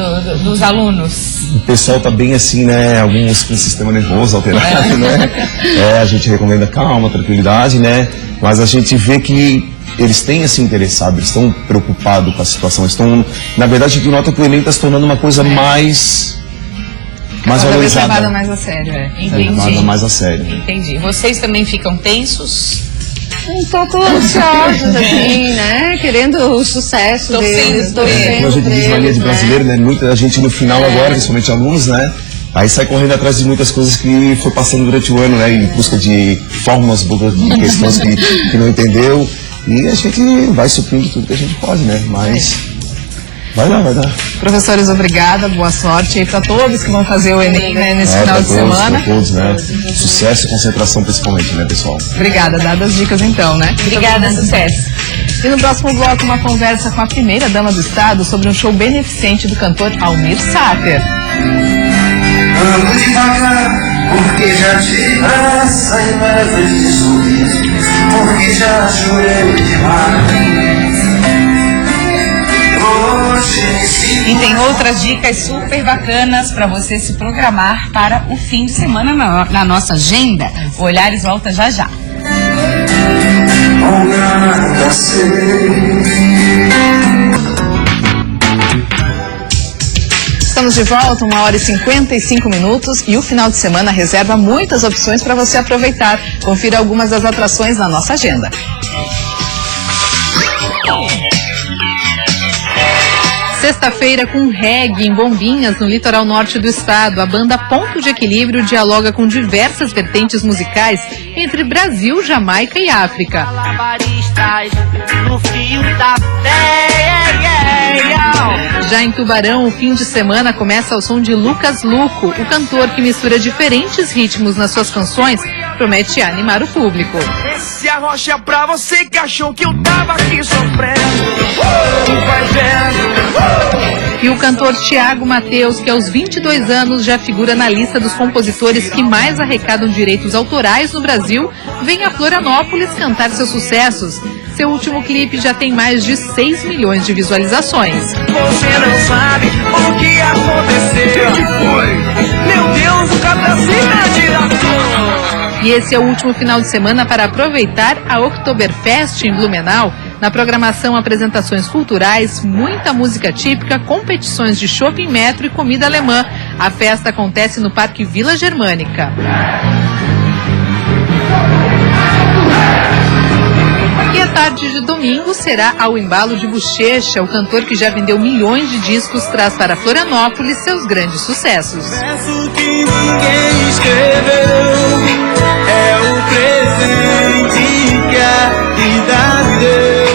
dos alunos? O pessoal tá bem assim, né? Alguns com o sistema nervoso alterado, né? A gente recomenda calma, tranquilidade, né? Mas a gente vê que eles têm esse interesse, sabe? Eles estão preocupados com a situação. Na verdade, a gente nota que o Enem está se tornando uma coisa mais valorizada. Levada mais a sério, Entendi. Levada mais a sério. Entendi. Vocês também ficam tensos? Um pouco ansiosos, assim, né? Querendo o sucesso deles. Como a gente diz, mania de brasileiro, né? Muita gente no final agora, principalmente alunos, né? Aí sai correndo atrás de muitas coisas que foi passando durante o ano, né? Em busca de fórmulas, de questões que não entendeu. E a gente vai suprindo tudo que a gente pode, né? Mas vai dar. Professores, obrigada, boa sorte aí para todos que vão fazer o Enem, né, nesse final de semana. Para todos, né? Sucesso e concentração principalmente, né, pessoal? Obrigada, dadas as dicas então, né? Obrigada, sucesso. E no próximo bloco, uma conversa com a primeira dama do estado sobre um show beneficente do cantor Almir Sater. Ando devagar, porque já tive pressa e leve de sorriso, porque já chorei demais. E tem outras dicas super bacanas para você se programar para o fim de semana na nossa agenda. O Olhares volta já já. Estamos de volta, 1h55 e o final de semana reserva muitas opções para você aproveitar. Confira algumas das atrações na nossa agenda. Sexta-feira com reggae em Bombinhas, no litoral norte do estado. A banda Ponto de Equilíbrio dialoga com diversas vertentes musicais entre Brasil, Jamaica e África. Já em Tubarão, o fim de semana começa ao som de Lucas Luco. O cantor, que mistura diferentes ritmos nas suas canções, promete animar o público. Esse arrocha é pra você que achou que eu tava aqui sofrendo. Vai vendo. E o cantor Thiago Mateus, que aos 22 anos já figura na lista dos compositores que mais arrecadam direitos autorais no Brasil, vem a Florianópolis cantar seus sucessos. Seu último clipe já tem mais de 6 milhões de visualizações. Você não sabe o que aconteceu. O que foi? Meu Deus, o cabecinha de E esse é o último final de semana para aproveitar a Oktoberfest em Blumenau. Na programação, apresentações culturais, muita música típica, competições de shopping metro e comida alemã. A festa acontece no Parque Vila Germânica. E a tarde de domingo será ao embalo de Bochecha. O cantor que já vendeu milhões de discos traz para Florianópolis seus grandes sucessos. Peço que ninguém escreveu, é o presente que a vida me deu.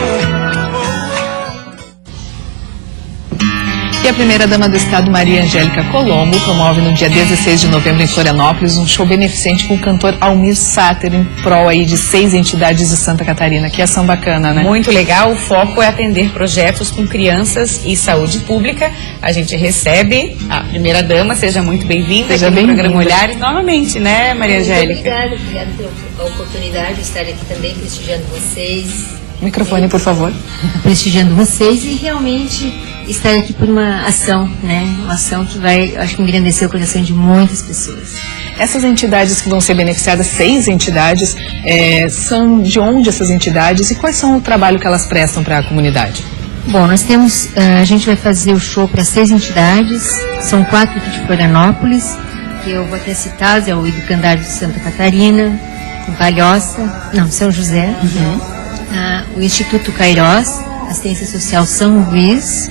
E a primeira-dama do Estado, Maria Angélica Colombo, promove no dia 16 de novembro em Florianópolis um show beneficente com o cantor Almir Sater em prol aí de 6 entidades de Santa Catarina. Que ação bacana, né? Muito legal. O foco é atender projetos com crianças e saúde pública. A gente recebe a primeira-dama. Seja muito bem-vinda aqui no programa Olhares novamente, né, Maria Angélica? Obrigada pela oportunidade de estar aqui também prestigiando vocês. Microfone, por favor. Prestigiando vocês e realmente estar aqui por uma ação, né? Uma ação que vai, acho que engrandecer o coração de muitas pessoas. Essas entidades que vão ser beneficiadas, 6 entidades, são de onde essas entidades e quais são o trabalho que elas prestam para a comunidade? Bom, nós temos, a gente vai fazer o show para 6 entidades, são 4 aqui de Florianópolis, que eu vou até citar, é o Educandário de Santa Catarina, Palhoça, São José, o Instituto Cairós, Assistência Social São Luís,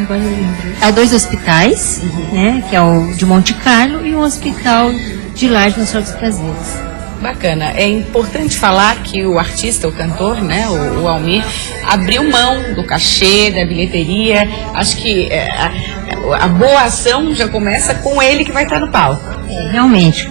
agora eu lembro. Há 2 hospitais, né, que é o de Monte Carlo e um hospital de Laje Nossa Senhora dos Prazeres. Bacana. É importante falar que o artista, o cantor, né, o Almir, abriu mão do cachê, da bilheteria. Acho que a boa ação já começa com ele que vai estar no palco. Realmente.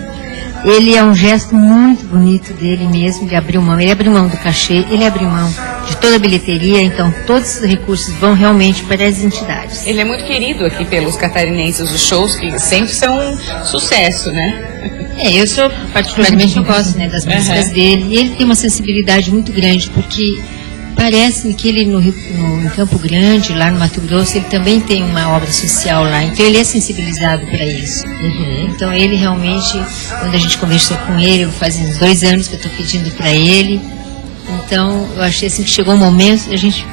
Ele é um gesto muito bonito dele mesmo, de abrir mão. Ele abriu mão do cachê, ele abriu mão de toda a bilheteria, então todos os recursos vão realmente para as entidades. Ele é muito querido aqui pelos catarinenses, os shows que sempre são um sucesso, né? Eu sou particularmente gosto, né, das músicas dele, e ele tem uma sensibilidade muito grande, porque parece-me que ele no Campo Grande, lá no Mato Grosso, ele também tem uma obra social lá, então ele é sensibilizado para isso. Então ele realmente, quando a gente conversou com ele, faz uns 2 anos que eu estou pedindo para ele, então eu achei assim que chegou o momento de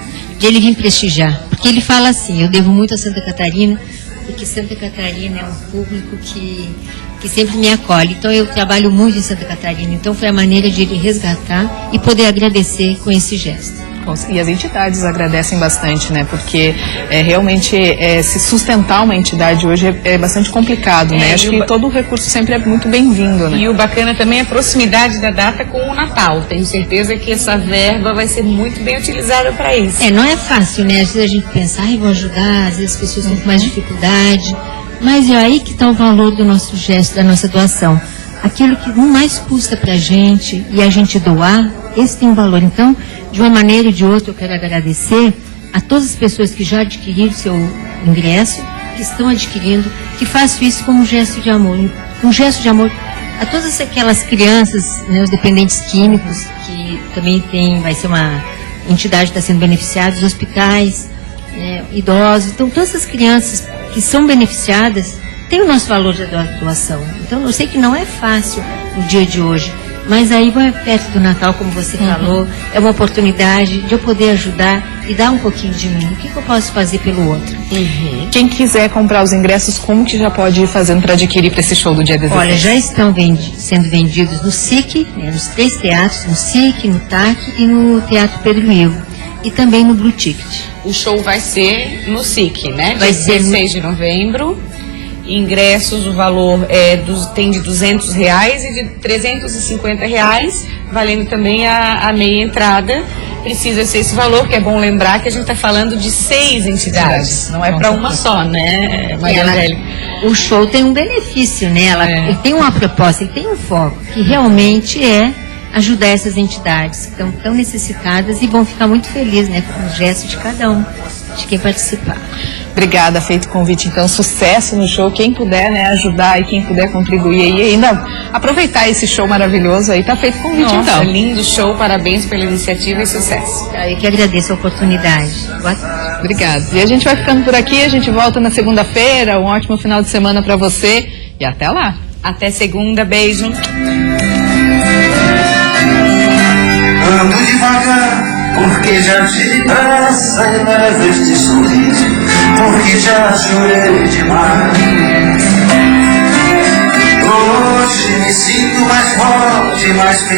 ele vir prestigiar, porque ele fala assim, eu devo muito a Santa Catarina, porque Santa Catarina é um público que sempre me acolhe, então eu trabalho muito em Santa Catarina, então foi a maneira de ele resgatar e poder agradecer com esse gesto. E as entidades agradecem bastante, né? Porque realmente se sustentar uma entidade hoje é bastante complicado, né? Acho que todo o recurso sempre é muito bem-vindo, né? E o bacana também é a proximidade da data com o Natal. Tenho certeza que essa verba vai ser muito bem utilizada para isso. Não é fácil, né? Às vezes a gente pensa, vou ajudar, às vezes as pessoas estão com mais dificuldade. Mas é aí que está o valor do nosso gesto, da nossa doação. Aquilo que mais custa para a gente e a gente doar, esse tem um valor. Então, de uma maneira ou de outra, eu quero agradecer a todas as pessoas que já adquiriram seu ingresso, que estão adquirindo, que façam isso como um gesto de amor. Um gesto de amor a todas aquelas crianças, né, os dependentes químicos, que também vai ser uma entidade que está sendo beneficiada, os hospitais, idosos. Então, todas essas crianças que são beneficiadas têm o nosso valor de doação. Então, eu sei que não é fácil no dia de hoje, mas aí vai perto do Natal, como você falou, é uma oportunidade de eu poder ajudar e dar um pouquinho de mim. O que eu posso fazer pelo outro? Quem quiser comprar os ingressos, como que já pode ir fazendo para adquirir para esse show do dia 16? Olha, já estão sendo vendidos no SIC, nos 3 teatros, no SIC, no TAC e no Teatro Pedro Ivo, e também no Blue Ticket. O show vai ser no SIC, né? Vai ser 16 de novembro. Ingressos, o valor tem de R$200 e de R$350, valendo também a meia entrada. Precisa ser esse valor, que é bom lembrar que a gente está falando de 6 entidades, não é para uma só, né, Maria Angélica? O show tem um benefício, né? Ele tem uma proposta, ele tem um foco, que realmente é ajudar essas entidades que estão tão necessitadas e vão ficar muito felizes, né, com o gesto de cada um. de quem participar. Obrigada, feito o convite, então, sucesso no show, quem puder, né, ajudar e quem puder contribuir aí, e ainda aproveitar esse show maravilhoso aí, tá feito o convite. Nossa, então. lindo show, parabéns pela iniciativa e sucesso. Eu que agradeço a oportunidade. Boa tarde. Obrigada. E a gente vai ficando por aqui, a gente volta na segunda-feira, um ótimo final de semana pra você e até lá. Até segunda, beijo. Ando devagar, porque já tive pressa e levo este sorriso, porque já chorei demais. Hoje me sinto mais forte, mais feliz.